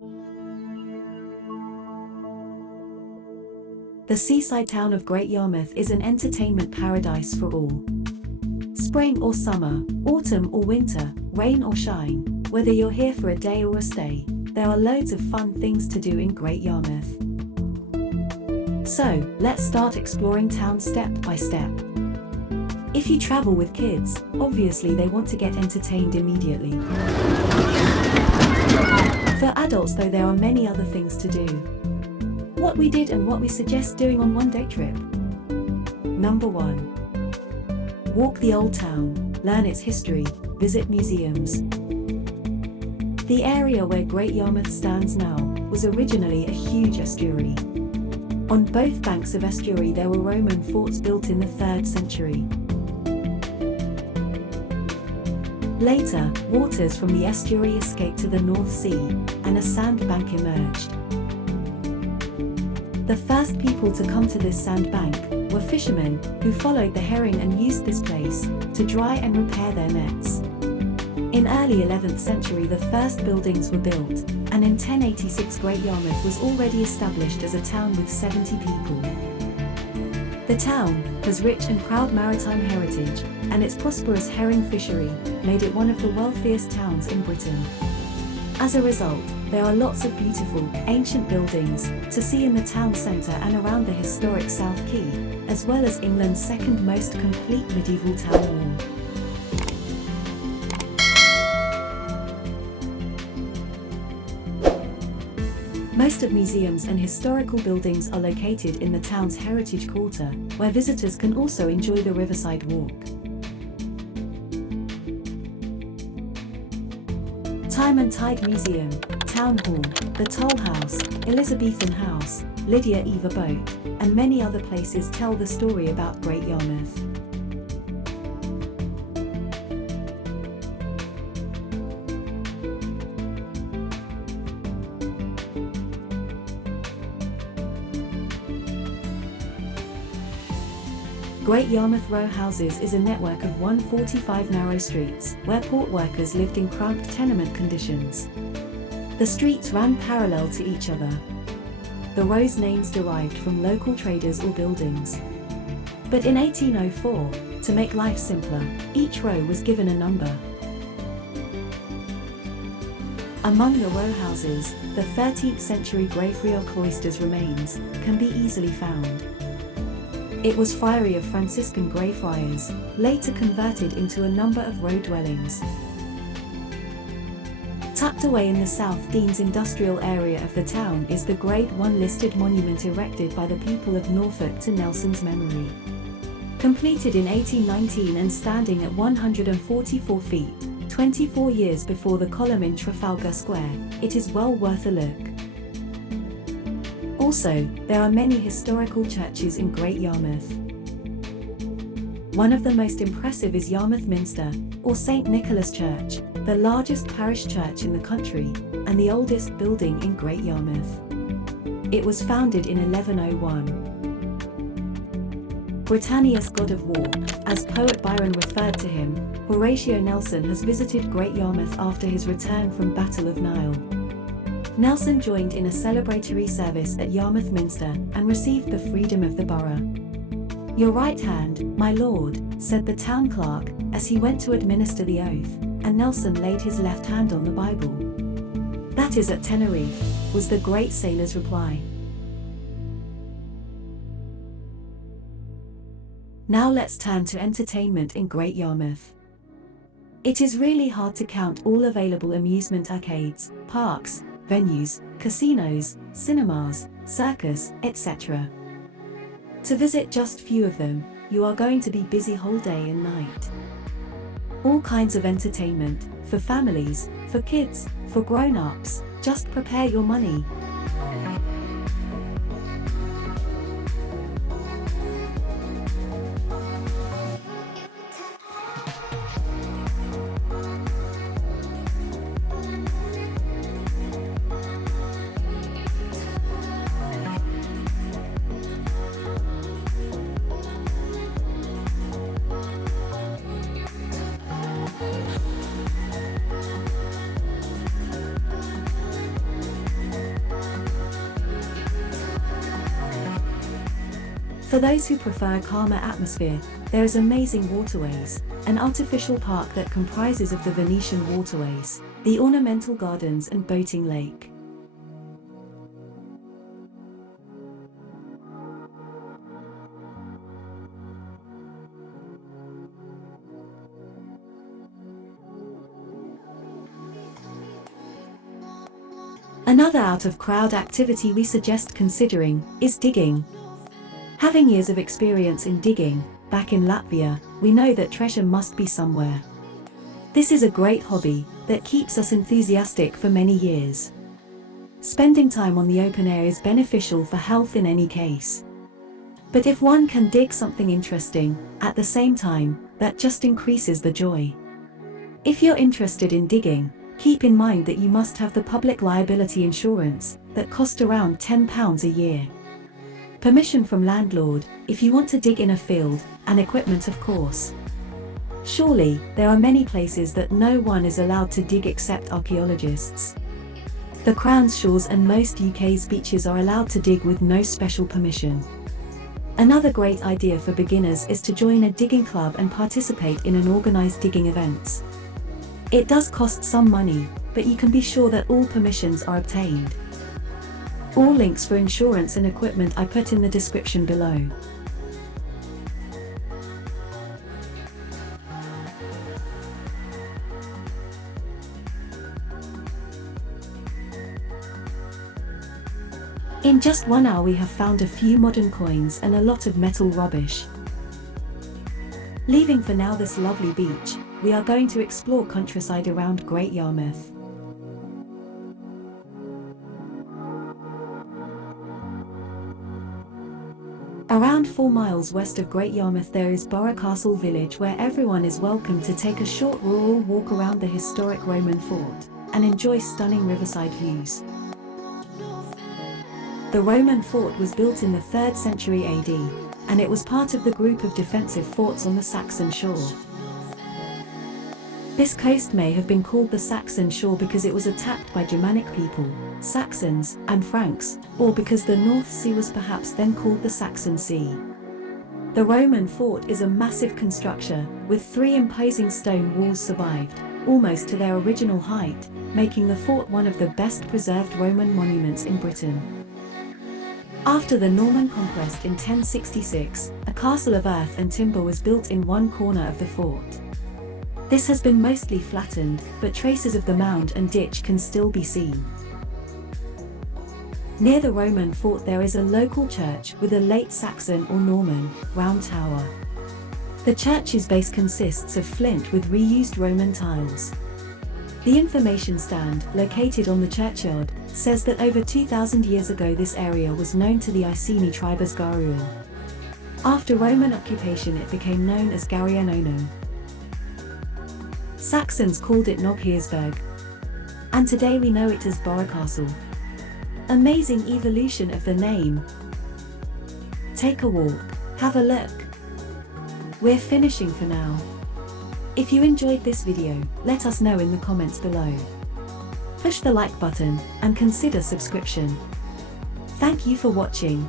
The seaside town of Great Yarmouth is an entertainment paradise for all. Spring or summer, autumn or winter, rain or shine, whether you're here for a day or a stay, there are loads of fun things to do in Great Yarmouth. So, let's start exploring town step by step. If you travel with kids, obviously they want to get entertained immediately. For adults though, there are many other things to do. What we did and what we suggest doing on one-day trip. Number 1. Walk the old town, learn its history, visit museums. The area where Great Yarmouth stands now was originally a huge estuary. On both banks of estuary there were Roman forts built in the 3rd century. Later, waters from the estuary escaped to the North Sea, and a sandbank emerged. The first people to come to this sandbank were fishermen, who followed the herring and used this place to dry and repair their nets. In early 11th century the first buildings were built, and in 1086 Great Yarmouth was already established as a town with 70 people. The town has rich and proud maritime heritage, and its prosperous herring fishery made it one of the wealthiest towns in Britain. As a result, there are lots of beautiful, ancient buildings to see in the town centre and around the historic South Quay, as well as England's second most complete medieval town wall. Most of museums and historical buildings are located in the town's Heritage Quarter, where visitors can also enjoy the Riverside Walk. Time and Tide Museum, Town Hall, the Toll House, Elizabethan House, Lydia Eva Boat, and many other places tell the story about Great Yarmouth. Great Yarmouth Row Houses is a network of 145 narrow streets, where port workers lived in cramped tenement conditions. The streets ran parallel to each other. The rows' names derived from local traders or buildings. But in 1804, to make life simpler, each row was given a number. Among the row houses, the 13th century Grey Friar Cloister's remains can be easily found. It was Friary of Franciscan Grey Friars, later converted into a number of row dwellings. Tucked away in the South Dean's industrial area of the town is the Grade 1 listed monument erected by the people of Norfolk to Nelson's memory. Completed in 1819 and standing at 144 feet, 24 years before the column in Trafalgar Square, it is well worth a look. Also, there are many historical churches in Great Yarmouth. One of the most impressive is Yarmouth Minster, or St. Nicholas Church, the largest parish church in the country, and the oldest building in Great Yarmouth. It was founded in 1101. Britannia's god of war, as poet Byron referred to him, Horatio Nelson has visited Great Yarmouth after his return from Battle of Nile. Nelson joined in a celebratory service at Yarmouth Minster and received the freedom of the borough. "Your right hand, my lord," said the town clerk, as he went to administer the oath, and Nelson laid his left hand on the Bible. "That is at Tenerife," was the great sailor's reply. Now let's turn to entertainment in Great Yarmouth. It is really hard to count all available amusement arcades, parks, venues, casinos, cinemas, circus, etc. To visit just few of them, you are going to be busy whole day and night. All kinds of entertainment, for families, for kids, for grown-ups, just prepare your money. For those who prefer a calmer atmosphere, there is amazing waterways, an artificial park that comprises of the Venetian waterways, the ornamental gardens and boating lake. Another out-of-crowd activity we suggest considering is digging. Having years of experience in digging, back in Latvia, we know that treasure must be somewhere. This is a great hobby that keeps us enthusiastic for many years. Spending time on the open air is beneficial for health in any case. But if one can dig something interesting, at the same time, that just increases the joy. If you're interested in digging, keep in mind that you must have the public liability insurance, that costs around £10 a year. Permission from landlord, if you want to dig in a field, and equipment of course. Surely, there are many places that no one is allowed to dig except archaeologists. The Crown's shores and most UK's beaches are allowed to dig with no special permission. Another great idea for beginners is to join a digging club and participate in an organised digging events. It does cost some money, but you can be sure that all permissions are obtained. All links for insurance and equipment I put in the description below. In just 1 hour we have found a few modern coins and a lot of metal rubbish. Leaving for now this lovely beach, we are going to explore countryside around Great Yarmouth. Around 4 miles west of Great Yarmouth there is Castle village where everyone is welcome to take a short rural walk around the historic Roman fort, and enjoy stunning riverside views. The Roman fort was built in the 3rd century AD, and it was part of the group of defensive forts on the Saxon shore. This coast may have been called the Saxon shore because it was attacked by Germanic people, Saxons, and Franks, or because the North Sea was perhaps then called the Saxon Sea. The Roman fort is a massive construction, with 3 imposing stone walls survived, almost to their original height, making the fort one of the best preserved Roman monuments in Britain. After the Norman conquest in 1066, a castle of earth and timber was built in one corner of the fort. This has been mostly flattened, but traces of the mound and ditch can still be seen. Near the Roman fort there is a local church with a late Saxon or Norman, round tower. The church's base consists of flint with reused Roman tiles. The information stand, located on the churchyard, says that over 2,000 years ago this area was known to the Iceni tribe as Garuel. After Roman occupation it became known as Garianono. Saxons called it Nobhersberg, and today we know it as Castle. Amazing evolution of the name. Take a walk, have a look. We're finishing for now. If you enjoyed this video, let us know in the comments below. Push the like button, and consider subscription. Thank you for watching.